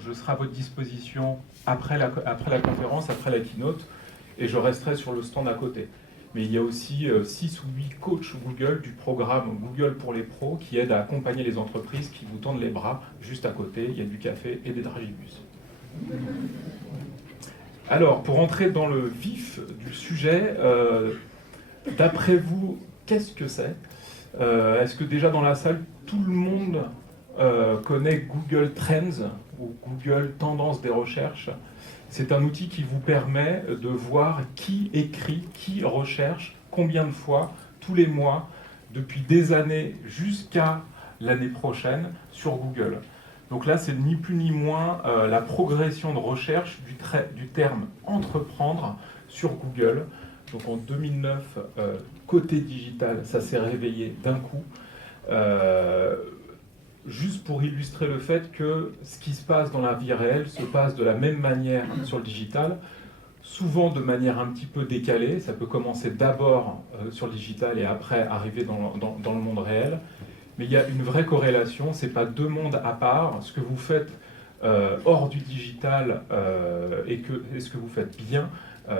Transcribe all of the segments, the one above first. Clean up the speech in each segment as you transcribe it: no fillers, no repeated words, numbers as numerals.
je serai à votre disposition après la conférence, après la keynote, et je resterai sur le stand à côté. Mais il y a aussi 6 ou 8 coachs Google du programme Google pour les pros qui aident à accompagner les entreprises qui vous tendent les bras juste à côté. Il y a du café et des dragibus. Alors, pour entrer dans le vif du sujet, d'après vous, qu'est-ce que c'est ? Est-ce que déjà dans la salle, tout le monde connaît Google Trends ou Google Tendance des recherches ? C'est un outil qui vous permet de voir qui écrit, qui recherche, combien de fois, tous les mois, depuis des années jusqu'à l'année prochaine sur Google. Donc là, c'est ni plus ni moins la progression de recherche du terme « entreprendre » sur Google. Donc en 2009, côté digital, ça s'est réveillé d'un coup. Juste pour illustrer le fait que ce qui se passe dans la vie réelle se passe de la même manière sur le digital, souvent de manière un petit peu décalée. Ça peut commencer d'abord sur le digital et après arriver dans le monde réel. Mais il y a une vraie corrélation, ce n'est pas deux mondes à part. Ce que vous faites hors du digital et ce que vous faites bien,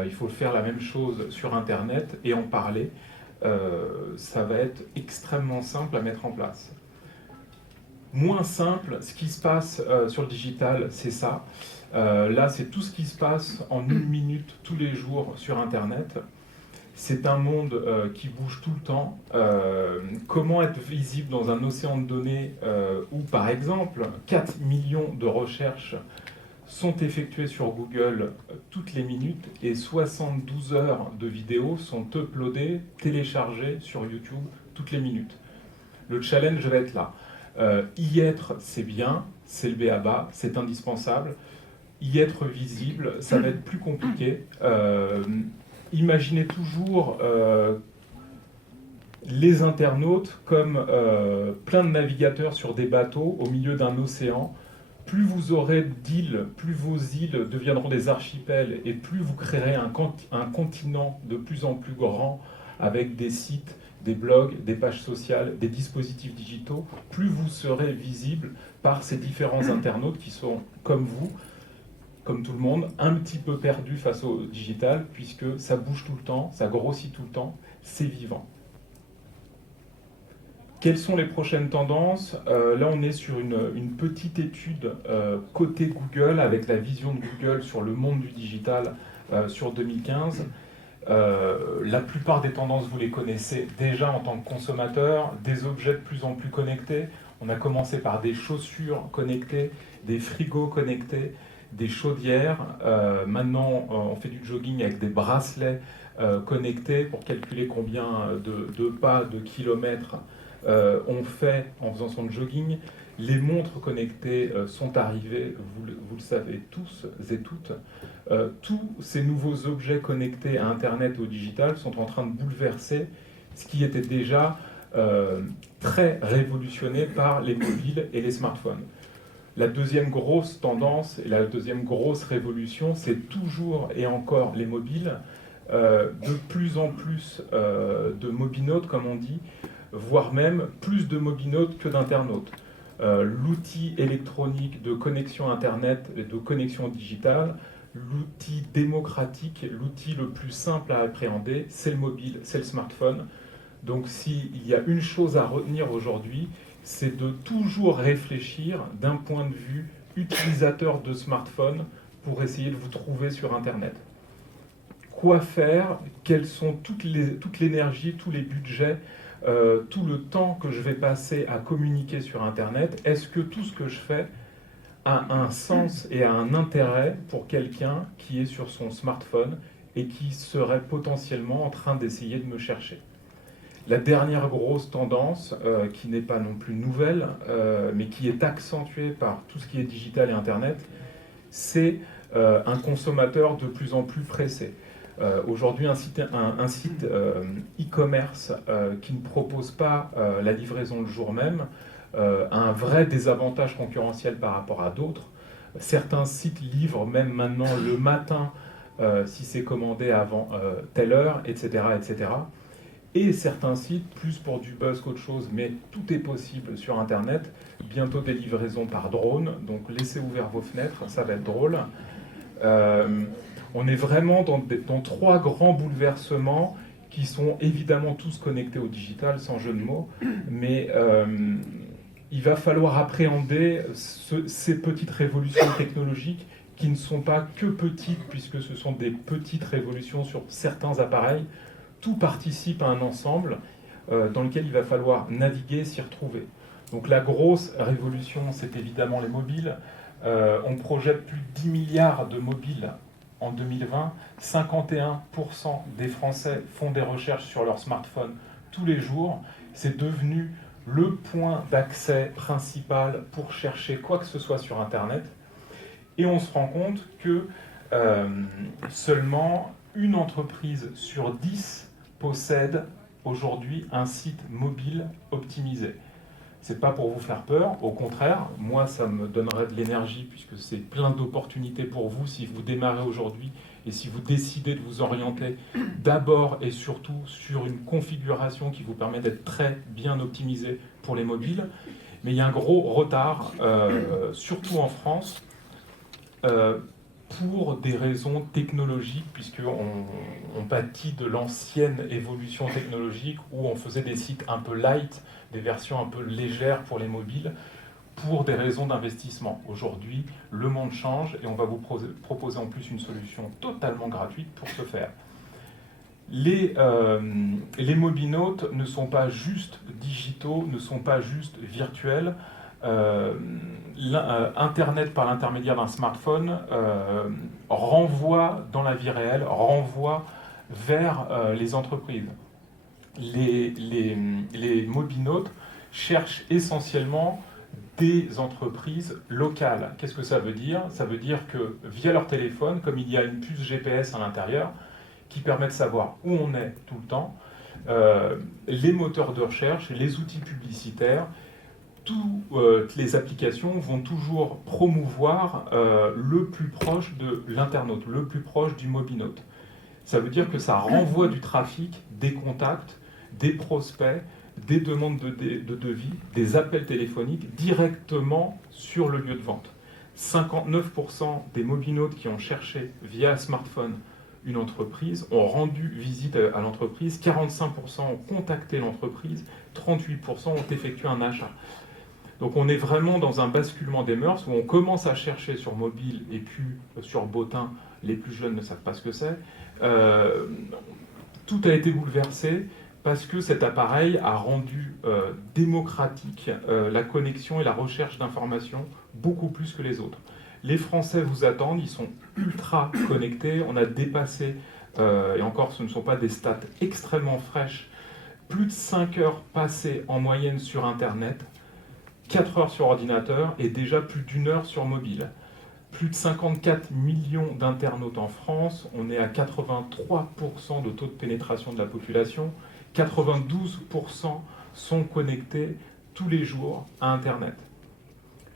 il faut faire la même chose sur Internet et en parler. Ça va être extrêmement simple à mettre en place. Moins simple, ce qui se passe sur le digital, c'est ça. Là, c'est tout ce qui se passe en 1 minute tous les jours sur Internet. C'est un monde qui bouge tout le temps. Comment être visible dans un océan de données où, par exemple, 4 millions de recherches sont effectuées sur Google toutes les minutes et 72 heures de vidéos sont uploadées, téléchargées sur YouTube toutes les minutes. Le challenge va être là. Y être, c'est bien, c'est le b.a.-ba, c'est indispensable. Y être visible, ça va être plus compliqué. Imaginez toujours les internautes comme plein de navigateurs sur des bateaux au milieu d'un océan. Plus vous aurez d'îles, plus vos îles deviendront des archipels et plus vous créerez un continent de plus en plus grand avec des sites, des blogs, des pages sociales, des dispositifs digitaux, plus vous serez visible par ces différents internautes qui sont comme vous, comme tout le monde, un petit peu perdus face au digital, puisque ça bouge tout le temps, ça grossit tout le temps, c'est vivant. Quelles sont les prochaines tendances ? Là, on est sur une petite étude côté Google, avec la vision de Google sur le monde du digital sur 2015. La plupart des tendances, vous les connaissez déjà en tant que consommateur, des objets de plus en plus connectés. On a commencé par des chaussures connectées, des frigos connectés, des chaudières. Maintenant, on fait du jogging avec des bracelets connectés pour calculer combien de pas, de kilomètres on fait en faisant son jogging. Les montres connectées sont arrivées, vous le savez tous et toutes. Tous ces nouveaux objets connectés à Internet et au digital sont en train de bouleverser ce qui était déjà très révolutionné par les mobiles et les smartphones. La deuxième grosse tendance et la deuxième grosse révolution, c'est toujours et encore les mobiles. De plus en plus de mobinautes, comme on dit, voire même plus de mobinautes que d'internautes. L'outil électronique de connexion Internet et de connexion digitale, l'outil démocratique, l'outil le plus simple à appréhender, c'est le mobile, c'est le smartphone. Donc s'il y a une chose à retenir aujourd'hui, c'est de toujours réfléchir d'un point de vue utilisateur de smartphone pour essayer de vous trouver sur Internet. Quoi faire ? Quelles sont toute l'énergie, tous les budgets, tout le temps que je vais passer à communiquer sur Internet? Est-ce que tout ce que je fais a un sens et a un intérêt pour quelqu'un qui est sur son smartphone et qui serait potentiellement en train d'essayer de me chercher? La dernière grosse tendance, qui n'est pas non plus nouvelle, mais qui est accentuée par tout ce qui est digital et Internet, c'est un consommateur de plus en plus pressé. Aujourd'hui, un site e-commerce qui ne propose pas la livraison le jour même a un vrai désavantage concurrentiel par rapport à d'autres. Certains sites livrent même maintenant le matin si c'est commandé avant telle heure, etc., etc. et certains sites, plus pour du buzz qu'autre chose, mais tout est possible sur Internet. Bientôt des livraisons par drone, donc laissez ouvert vos fenêtres, ça va être drôle. On est vraiment dans trois grands bouleversements qui sont évidemment tous connectés au digital, sans jeu de mots, mais il va falloir appréhender ces petites révolutions technologiques qui ne sont pas que petites, puisque ce sont des petites révolutions sur certains appareils. Tout participe à un ensemble dans lequel il va falloir naviguer, s'y retrouver. Donc la grosse révolution, c'est évidemment les mobiles. On projette plus de 10 milliards de mobiles en 2020. 51% des Français font des recherches sur leur smartphone tous les jours. C'est devenu le point d'accès principal pour chercher quoi que ce soit sur Internet. Et on se rend compte que seulement une entreprise sur 10 possède aujourd'hui un site mobile optimisé. C'est pas pour vous faire peur, au contraire, moi ça me donnerait de l'énergie puisque c'est plein d'opportunités pour vous si vous démarrez aujourd'hui et si vous décidez de vous orienter d'abord et surtout sur une configuration qui vous permet d'être très bien optimisé pour les mobiles. Mais il y a un gros retard, surtout en France, pour des raisons technologiques, puisqu'on pâtit de l'ancienne évolution technologique où on faisait des sites un peu light, des versions un peu légères pour les mobiles, pour des raisons d'investissement. Aujourd'hui, le monde change et on va vous proposer en plus une solution totalement gratuite pour ce faire. Les mobinautes ne sont pas juste digitaux, ne sont pas juste virtuels. Internet par l'intermédiaire d'un smartphone renvoie dans la vie réelle, renvoie vers les entreprises. Les mobinautes cherchent essentiellement des entreprises locales. Qu'est-ce que ça veut dire? Ça veut dire que via leur téléphone, comme il y a une puce GPS à l'intérieur, qui permet de savoir où on est tout le temps, les moteurs de recherche, les outils publicitaires, toutes les applications vont toujours promouvoir le plus proche de l'internaute, le plus proche du mobinaute. Ça veut dire que ça renvoie du trafic, des contacts, des prospects, des demandes de devis, des appels téléphoniques directement sur le lieu de vente. 59% des mobinautes qui ont cherché via smartphone une entreprise ont rendu visite à l'entreprise, 45% ont contacté l'entreprise, 38% ont effectué un achat. Donc on est vraiment dans un basculement des mœurs où on commence à chercher sur mobile et puis sur bottin, les plus jeunes ne savent pas ce que c'est. Tout a été bouleversé parce que cet appareil a rendu démocratique la connexion et la recherche d'informations beaucoup plus que les autres. Les Français vous attendent, ils sont ultra connectés, on a dépassé, et encore ce ne sont pas des stats extrêmement fraîches, plus de 5 heures passées en moyenne sur Internet, 4 heures sur ordinateur et déjà plus d'1 heure sur mobile. Plus de 54 millions d'internautes en France, on est à 83% de taux de pénétration de la population, 92% sont connectés tous les jours à Internet.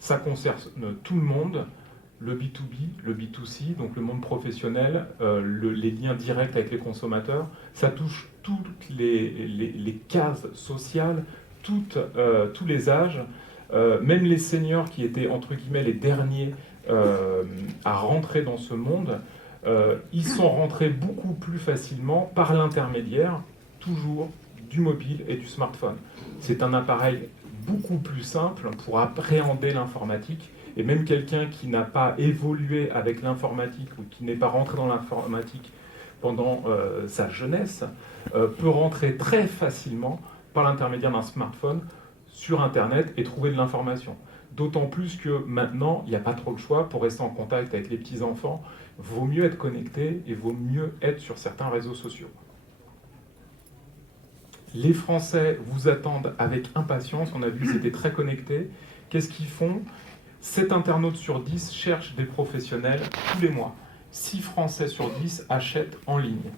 Ça concerne tout le monde, le B2B, le B2C, donc le monde professionnel, les liens directs avec les consommateurs, ça touche toutes les cases sociales, tous les âges, même les seniors qui étaient entre guillemets les derniers à rentrer dans ce monde, ils sont rentrés beaucoup plus facilement par l'intermédiaire, toujours, du mobile et du smartphone. C'est un appareil beaucoup plus simple pour appréhender l'informatique, et même quelqu'un qui n'a pas évolué avec l'informatique ou qui n'est pas rentré dans l'informatique pendant sa jeunesse peut rentrer très facilement par l'intermédiaire d'un smartphone sur Internet et trouver de l'information. D'autant plus que maintenant, il n'y a pas trop le choix pour rester en contact avec les petits-enfants. Vaut mieux être connecté et vaut mieux être sur certains réseaux sociaux. Les Français vous attendent avec impatience. On a vu qu'ils étaient très connectés. Qu'est-ce qu'ils font? 7 internautes sur 10 cherchent des professionnels tous les mois. 6 Français sur 10 achètent en ligne.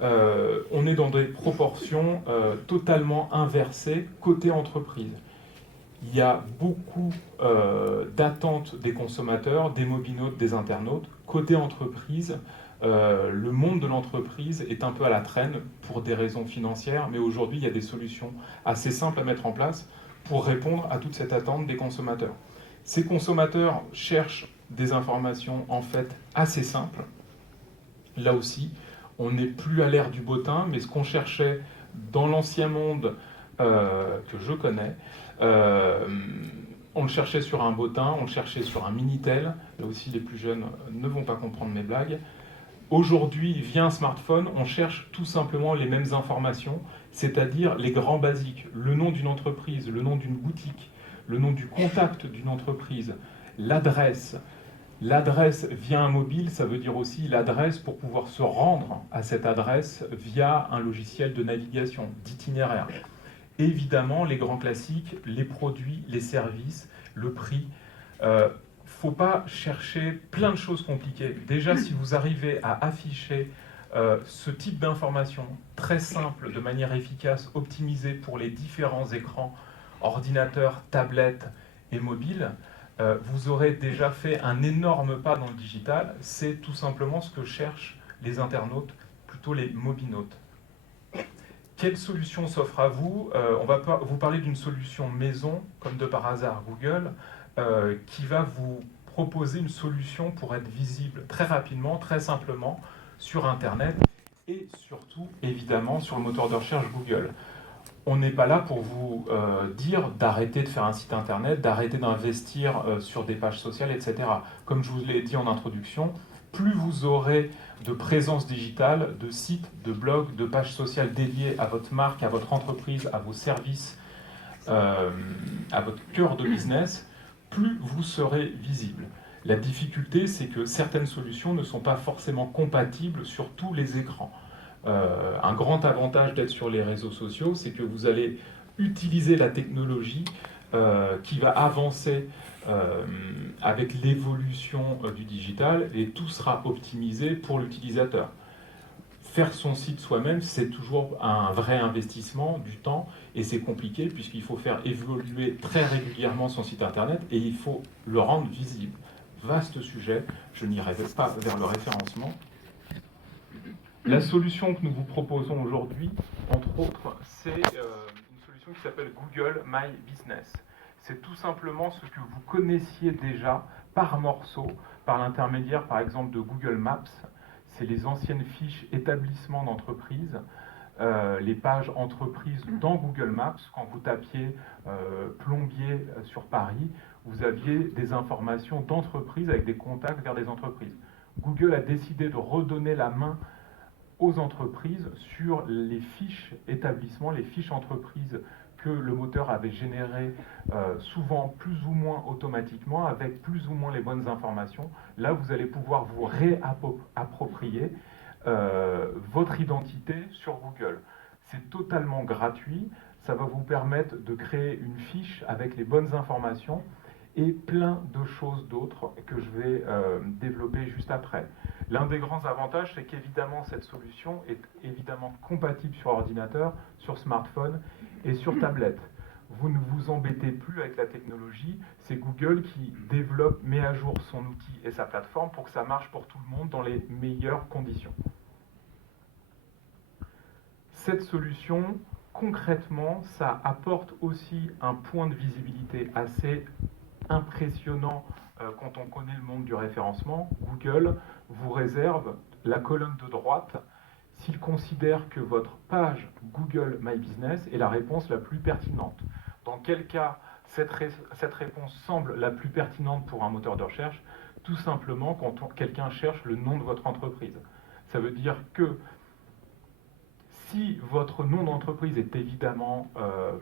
On est dans des proportions totalement inversées côté entreprise. Il y a beaucoup d'attentes des consommateurs, des mobinautes, des internautes. Côté entreprise, Le monde de l'entreprise est un peu à la traîne pour des raisons financières, mais aujourd'hui, il y a des solutions assez simples à mettre en place pour répondre à toute cette attente des consommateurs. Ces consommateurs cherchent des informations en fait assez simples. Là aussi, on n'est plus à l'ère du bottin, mais ce qu'on cherchait dans l'ancien monde que je connais, on le cherchait sur un bottin, on le cherchait sur un Minitel. Là aussi, les plus jeunes ne vont pas comprendre mes blagues. Aujourd'hui, via un smartphone, on cherche tout simplement les mêmes informations, c'est-à-dire les grands basiques, le nom d'une entreprise, le nom d'une boutique, le nom du contact d'une entreprise, l'adresse. L'adresse via un mobile, ça veut dire aussi l'adresse pour pouvoir se rendre à cette adresse via un logiciel de navigation, d'itinéraire. Évidemment, les grands classiques, les produits, les services, le prix. Faut pas chercher plein de choses compliquées. Déjà, si vous arrivez à afficher ce type d'information très simple, de manière efficace, optimisée pour les différents écrans, ordinateurs, tablettes et mobiles, vous aurez déjà fait un énorme pas dans le digital. C'est tout simplement ce que cherchent les internautes, plutôt les mobinautes. Quelle solution s'offre à vous? On va vous parler d'une solution maison, comme de par hasard Google, qui va vous proposer une solution pour être visible très rapidement, très simplement sur Internet et surtout, évidemment, sur le moteur de recherche Google. On n'est pas là pour vous dire d'arrêter de faire un site Internet, d'arrêter d'investir sur des pages sociales, etc. Comme je vous l'ai dit en introduction, plus vous aurez de présence digitale, de sites, de blogs, de pages sociales dédiées à votre marque, à votre entreprise, à vos services, à votre cœur de business, plus vous serez visible. La difficulté, c'est que certaines solutions ne sont pas forcément compatibles sur tous les écrans. Un grand avantage d'être sur les réseaux sociaux, c'est que vous allez utiliser la technologie qui va avancer avec l'évolution du digital et tout sera optimisé pour l'utilisateur. Faire son site soi-même, c'est toujours un vrai investissement du temps et c'est compliqué puisqu'il faut faire évoluer très régulièrement son site internet et il faut le rendre visible. Vaste sujet, je n'irai pas vers le référencement. La solution que nous vous proposons aujourd'hui, entre autres, c'est une solution qui s'appelle Google My Business. C'est tout simplement ce que vous connaissiez déjà par morceaux, par l'intermédiaire par exemple de Google Maps. C'est les anciennes fiches établissements d'entreprise, les pages entreprises dans Google Maps. Quand vous tapiez plombier sur Paris, vous aviez des informations d'entreprise avec des contacts vers des entreprises. Google a décidé de redonner la main aux entreprises sur les fiches établissements, les fiches entreprises que le moteur avait générées souvent plus ou moins automatiquement, avec plus ou moins les bonnes informations. Là, vous allez pouvoir vous réapproprier votre identité sur Google. C'est totalement gratuit, ça va vous permettre de créer une fiche avec les bonnes informations et plein de choses d'autres que je vais développer juste après. L'un des grands avantages, c'est qu'évidemment, cette solution est évidemment compatible sur ordinateur, sur smartphone et sur tablette. Vous ne vous embêtez plus avec la technologie, c'est Google qui développe, met à jour son outil et sa plateforme pour que ça marche pour tout le monde dans les meilleures conditions. Cette solution, concrètement, ça apporte aussi un point de visibilité assez impressionnant quand on connaît le monde du référencement. Google vous réserve la colonne de droite s'il considère que votre page Google My Business est la réponse la plus pertinente. Dans quel cas cette réponse semble la plus pertinente pour un moteur de recherche? Tout simplement quand quelqu'un cherche le nom de votre entreprise. Ça veut dire que si votre nom d'entreprise est évidemment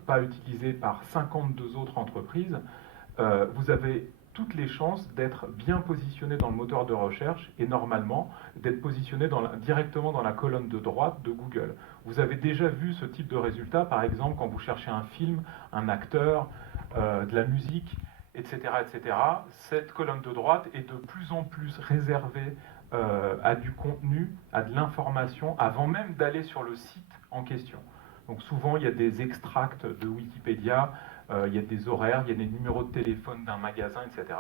pas utilisé par 52 autres entreprises, vous avez toutes les chances d'être bien positionné dans le moteur de recherche et normalement d'être positionné directement dans la colonne de droite de Google. Vous avez déjà vu ce type de résultat, par exemple quand vous cherchez un film, un acteur, de la musique, etc., etc. Cette colonne de droite est de plus en plus réservée à du contenu, à de l'information, avant même d'aller sur le site en question. Donc souvent, il y a des extracts de Wikipédia, il y a des horaires, il y a des numéros de téléphone d'un magasin, etc.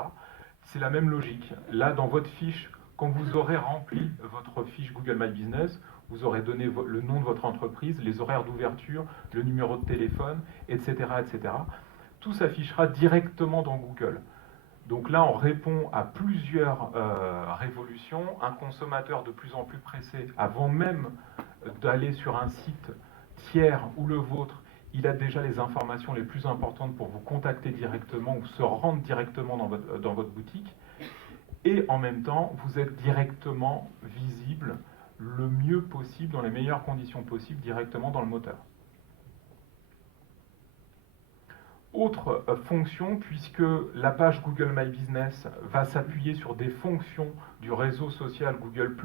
C'est la même logique. Là, dans votre fiche Quand vous aurez rempli votre fiche Google My Business, vous aurez donné le nom de votre entreprise, les horaires d'ouverture, le numéro de téléphone, etc., etc. Tout s'affichera directement dans Google. Donc là, on répond à plusieurs révolutions. Un consommateur de plus en plus pressé, avant même d'aller sur un site tiers ou le vôtre, il a déjà les informations les plus importantes pour vous contacter directement ou se rendre directement dans votre boutique. Et en même temps, vous êtes directement visible le mieux possible, dans les meilleures conditions possibles, directement dans le moteur. Autre fonction, puisque la page Google My Business va s'appuyer sur des fonctions du réseau social Google+,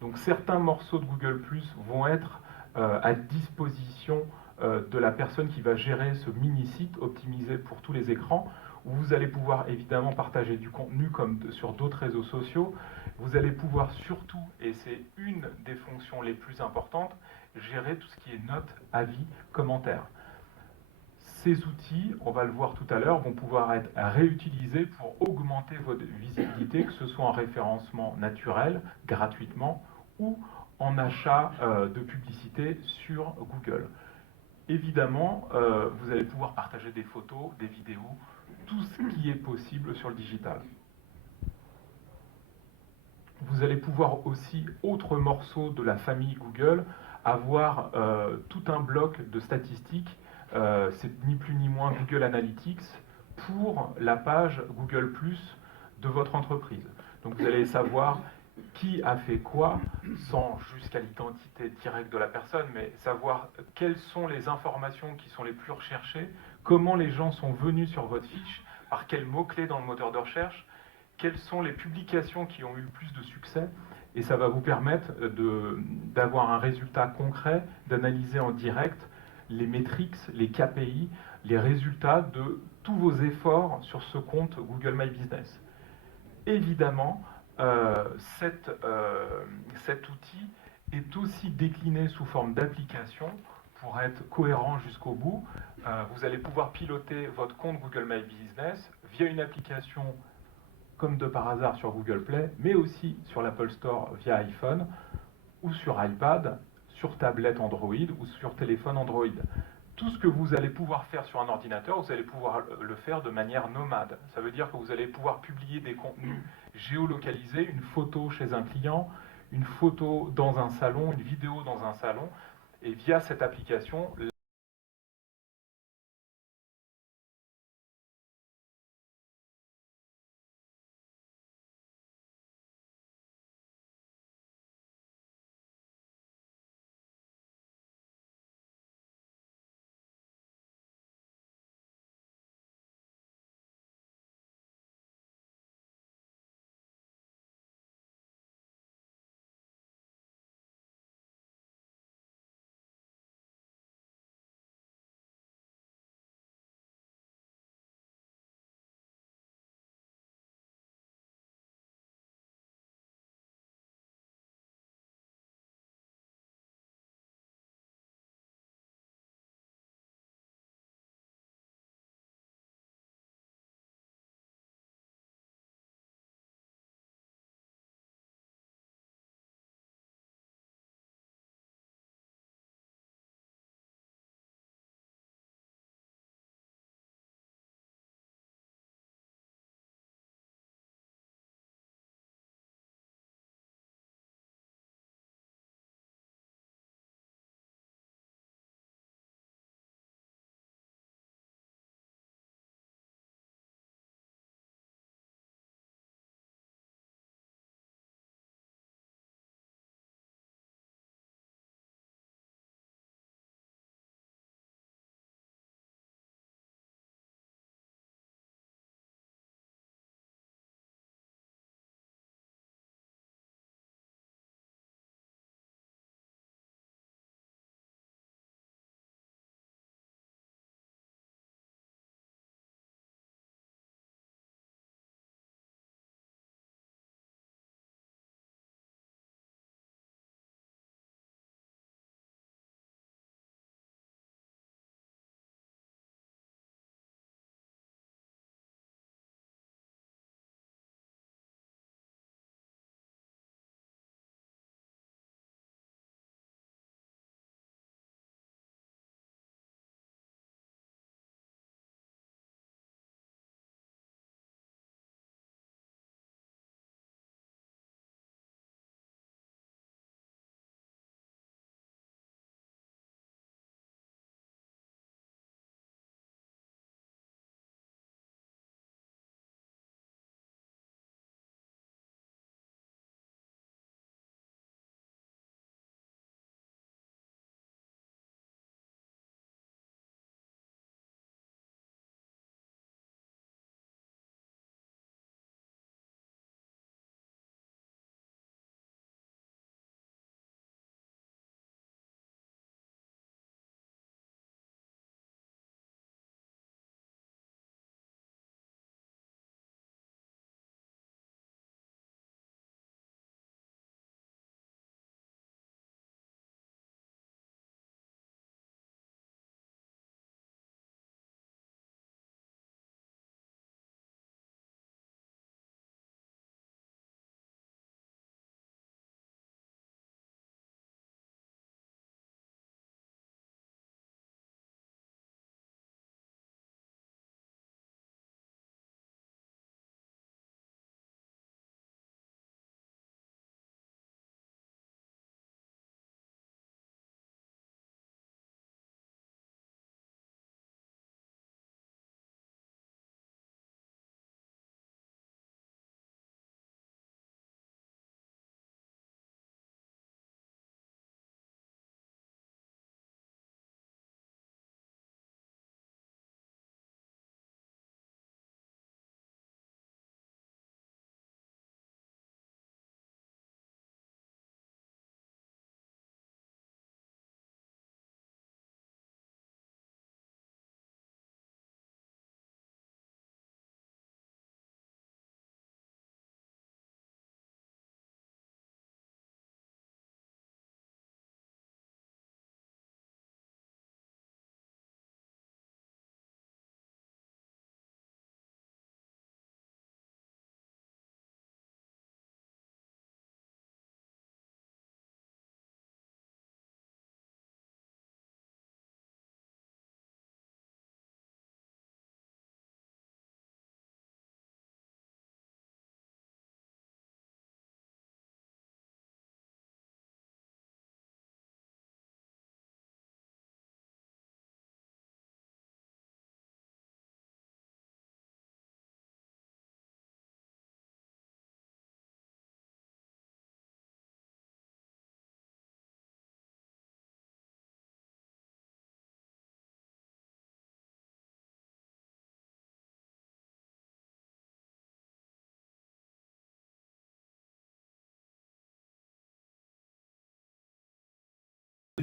donc certains morceaux de Google+, vont être à disposition de la personne qui va gérer ce mini-site optimisé pour tous les écrans, où vous allez pouvoir évidemment partager du contenu comme sur d'autres réseaux sociaux. Vous allez pouvoir surtout, et c'est une des fonctions les plus importantes, gérer tout ce qui est notes, avis, commentaires. Ces outils, on va le voir tout à l'heure, vont pouvoir être réutilisés pour augmenter votre visibilité, que ce soit en référencement naturel, gratuitement, ou en achat de publicité sur Google. Évidemment, vous allez pouvoir partager des photos, des vidéos, tout ce qui est possible sur le digital. Vous allez pouvoir aussi, autre morceau de la famille Google, avoir tout un bloc de statistiques, c'est ni plus ni moins Google Analytics, pour la page Google Plus de votre entreprise. Donc vous allez savoir qui a fait quoi, sans jusqu'à l'identité directe de la personne, mais savoir quelles sont les informations qui sont les plus recherchées, comment les gens sont venus sur votre fiche, par quels mots-clés dans le moteur de recherche, quelles sont les publications qui ont eu le plus de succès, et ça va vous permettre d'avoir un résultat concret, d'analyser en direct les métriques, les KPI, les résultats de tous vos efforts sur ce compte Google My Business. Évidemment, cet outil est aussi décliné sous forme d'application pour être cohérent jusqu'au bout. Vous allez pouvoir piloter votre compte Google My Business via une application comme de par hasard sur Google Play, mais aussi sur l'Apple Store via iPhone, ou sur iPad, sur tablette Android ou sur téléphone Android. Tout ce que vous allez pouvoir faire sur un ordinateur, vous allez pouvoir le faire de manière nomade. Ça veut dire que vous allez pouvoir publier des contenus géolocalisés, une photo chez un client, une photo dans un salon, une vidéo dans un salon, et via cette application,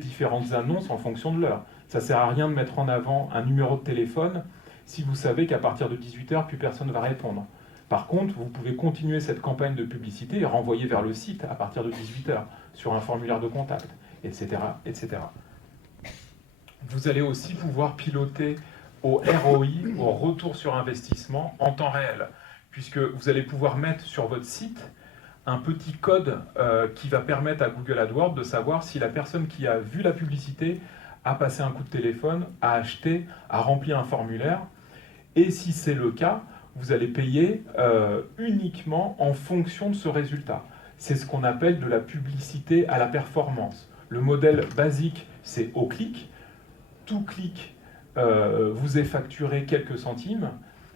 différentes annonces en fonction de l'heure. Ça ne sert à rien de mettre en avant un numéro de téléphone si vous savez qu'à partir de 18h, plus personne ne va répondre. Par contre, vous pouvez continuer cette campagne de publicité et renvoyer vers le site à partir de 18h sur un formulaire de contact, etc., etc. Vous allez aussi pouvoir piloter au ROI, au retour sur investissement, en temps réel, puisque vous allez pouvoir mettre sur votre site un petit code qui va permettre à Google AdWords de savoir si la personne qui a vu la publicité a passé un coup de téléphone, a acheté, a rempli un formulaire, et si c'est le cas, vous allez payer uniquement en fonction de ce résultat. C'est ce qu'on appelle de la publicité à la performance. Le modèle basique, c'est au clic. Tout clic vous est facturé quelques centimes,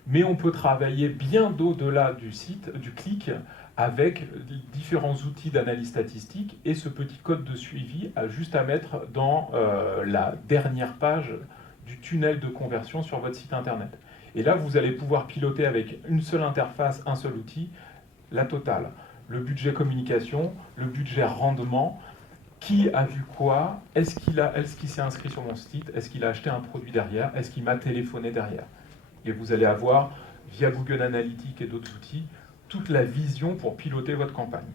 mais on peut travailler bien au-delà du site, du clic, avec différents outils d'analyse statistique et ce petit code de suivi juste à mettre dans la dernière page du tunnel de conversion sur votre site internet. Et là, vous allez pouvoir piloter avec une seule interface, un seul outil, la totale. Le budget communication, le budget rendement, qui a vu quoi, est-ce qu'il s'est inscrit sur mon site, est-ce qu'il a acheté un produit derrière, est-ce qu'il m'a téléphoné derrière. Et vous allez avoir, via Google Analytics et d'autres outils, toute la vision pour piloter votre campagne.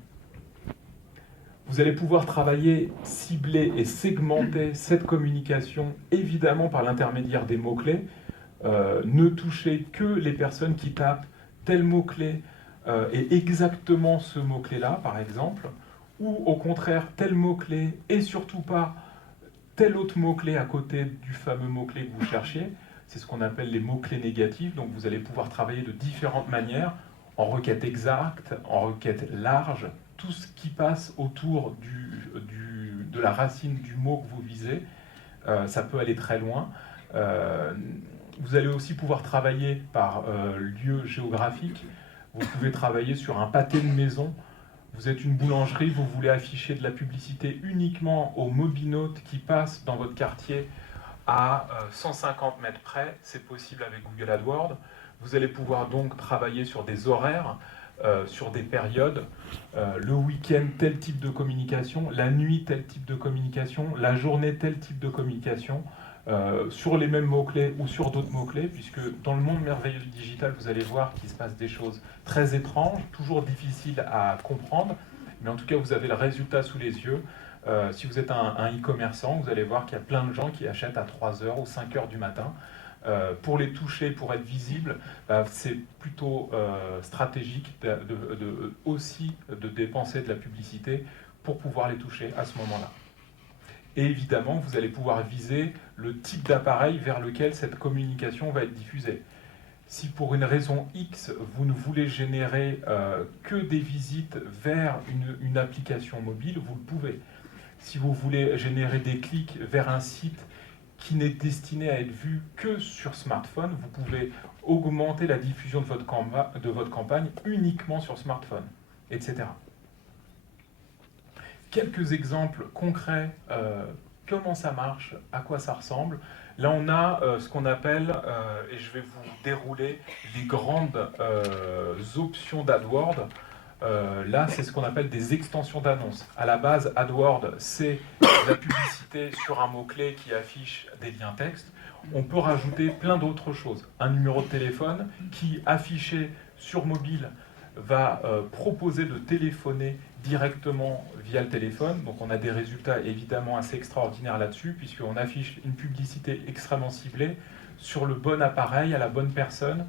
Vous allez pouvoir travailler, cibler et segmenter cette communication, évidemment par l'intermédiaire des mots-clés. Ne touchez que les personnes qui tapent tel mot-clé et exactement ce mot-clé-là, par exemple, ou au contraire tel mot-clé et surtout pas tel autre mot-clé à côté du fameux mot-clé que vous cherchiez. C'est ce qu'on appelle les mots-clés négatifs. Donc vous allez pouvoir travailler de différentes manières, en requête exacte, en requête large, tout ce qui passe autour de la racine du mot que vous visez. Ça peut aller très loin. Vous allez aussi pouvoir travailler par lieu géographique. Vous pouvez travailler sur un pâté de maison. Vous êtes une boulangerie, vous voulez afficher de la publicité uniquement aux mobinautes qui passent dans votre quartier à 150 mètres près. C'est possible avec Google AdWords. Vous allez pouvoir donc travailler sur des horaires, sur des périodes. Le week-end, tel type de communication. La nuit, tel type de communication. La journée, tel type de communication. Sur les mêmes mots-clés ou sur d'autres mots-clés, puisque dans le monde merveilleux du digital, vous allez voir qu'il se passe des choses très étranges, toujours difficiles à comprendre, mais en tout cas, vous avez le résultat sous les yeux. Si vous êtes un e-commerçant, vous allez voir qu'il y a plein de gens qui achètent à 3h ou 5h du matin. Pour les toucher, pour être visible, c'est plutôt stratégique aussi de dépenser de la publicité pour pouvoir les toucher à ce moment-là. Et évidemment, vous allez pouvoir viser le type d'appareil vers lequel cette communication va être diffusée. Si pour une raison X, vous ne voulez générer que des visites vers une application mobile, vous le pouvez. Si vous voulez générer des clics vers un site qui n'est destiné à être vu que sur smartphone, vous pouvez augmenter la diffusion de votre campagne uniquement sur smartphone, etc. Quelques exemples concrets, comment ça marche, à quoi ça ressemble. Là, on a ce qu'on appelle, et je vais vous dérouler les grandes options d'AdWords. Là, c'est ce qu'on appelle des extensions d'annonces. À la base, AdWords, c'est la publicité sur un mot-clé qui affiche des liens texte. On peut rajouter plein d'autres choses. Un numéro de téléphone qui, affiché sur mobile, va proposer de téléphoner directement via le téléphone. Donc on a des résultats évidemment assez extraordinaires là-dessus, puisqu'on affiche une publicité extrêmement ciblée sur le bon appareil, à la bonne personne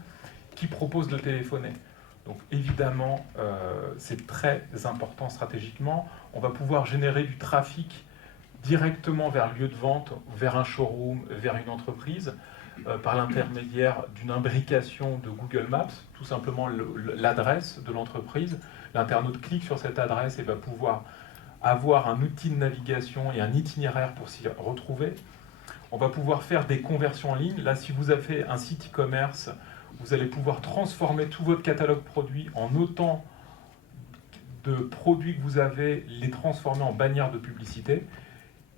qui propose de téléphoner. Donc évidemment, c'est très important stratégiquement. On va pouvoir générer du trafic directement vers le lieu de vente, vers un showroom, vers une entreprise, par l'intermédiaire d'une imbrication de Google Maps, tout simplement l'adresse de l'entreprise. L'internaute clique sur cette adresse et va pouvoir avoir un outil de navigation et un itinéraire pour s'y retrouver. On va pouvoir faire des conversions en ligne. Là, si vous avez un site e-commerce, vous allez pouvoir transformer tout votre catalogue produit en autant de produits que vous avez, les transformer en bannières de publicité.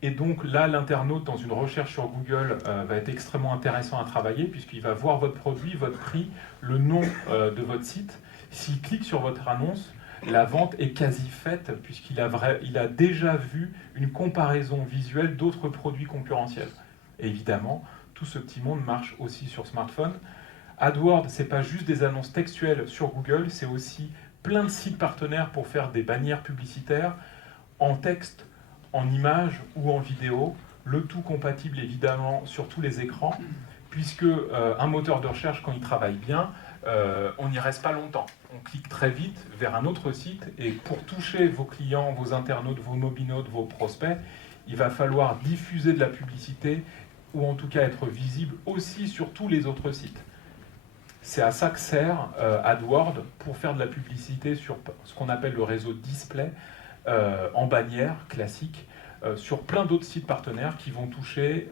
Et donc là, l'internaute, dans une recherche sur Google, va être extrêmement intéressant à travailler, puisqu'il va voir votre produit, votre prix, le nom de votre site. S'il clique sur votre annonce, la vente est quasi faite puisqu'il a déjà vu une comparaison visuelle d'autres produits concurrentiels. Et évidemment, tout ce petit monde marche aussi sur smartphone. AdWords, c'est pas juste des annonces textuelles sur Google, c'est aussi plein de sites partenaires pour faire des bannières publicitaires en texte, en images ou en vidéo, le tout compatible évidemment sur tous les écrans, puisque un moteur de recherche, quand il travaille bien, on n'y reste pas longtemps. On clique très vite vers un autre site, et pour toucher vos clients, vos internautes, vos mobinautes, vos prospects, il va falloir diffuser de la publicité, ou en tout cas être visible aussi sur tous les autres sites. C'est à ça que sert AdWords, pour faire de la publicité sur ce qu'on appelle le réseau display, en bannière classique, sur plein d'autres sites partenaires qui vont toucher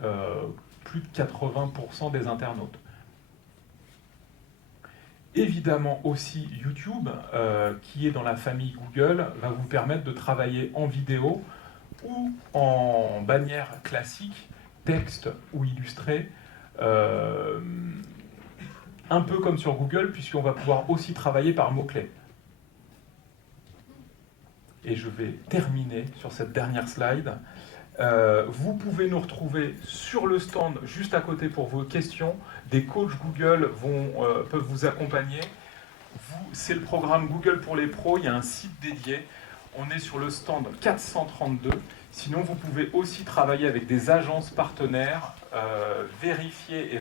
plus de 80% des internautes. Évidemment aussi YouTube, qui est dans la famille Google, va vous permettre de travailler en vidéo ou en bannière classique, texte ou illustré, un peu comme sur Google, puisqu'on va pouvoir aussi travailler par mots-clés. Et je vais terminer sur cette dernière slide. Vous pouvez nous retrouver sur le stand juste à côté pour vos questions. Des coachs Google peuvent vous accompagner. C'est le programme Google pour les pros, il y a un site dédié. On est sur le stand 432. Sinon, vous pouvez aussi travailler avec des agences partenaires, vérifier et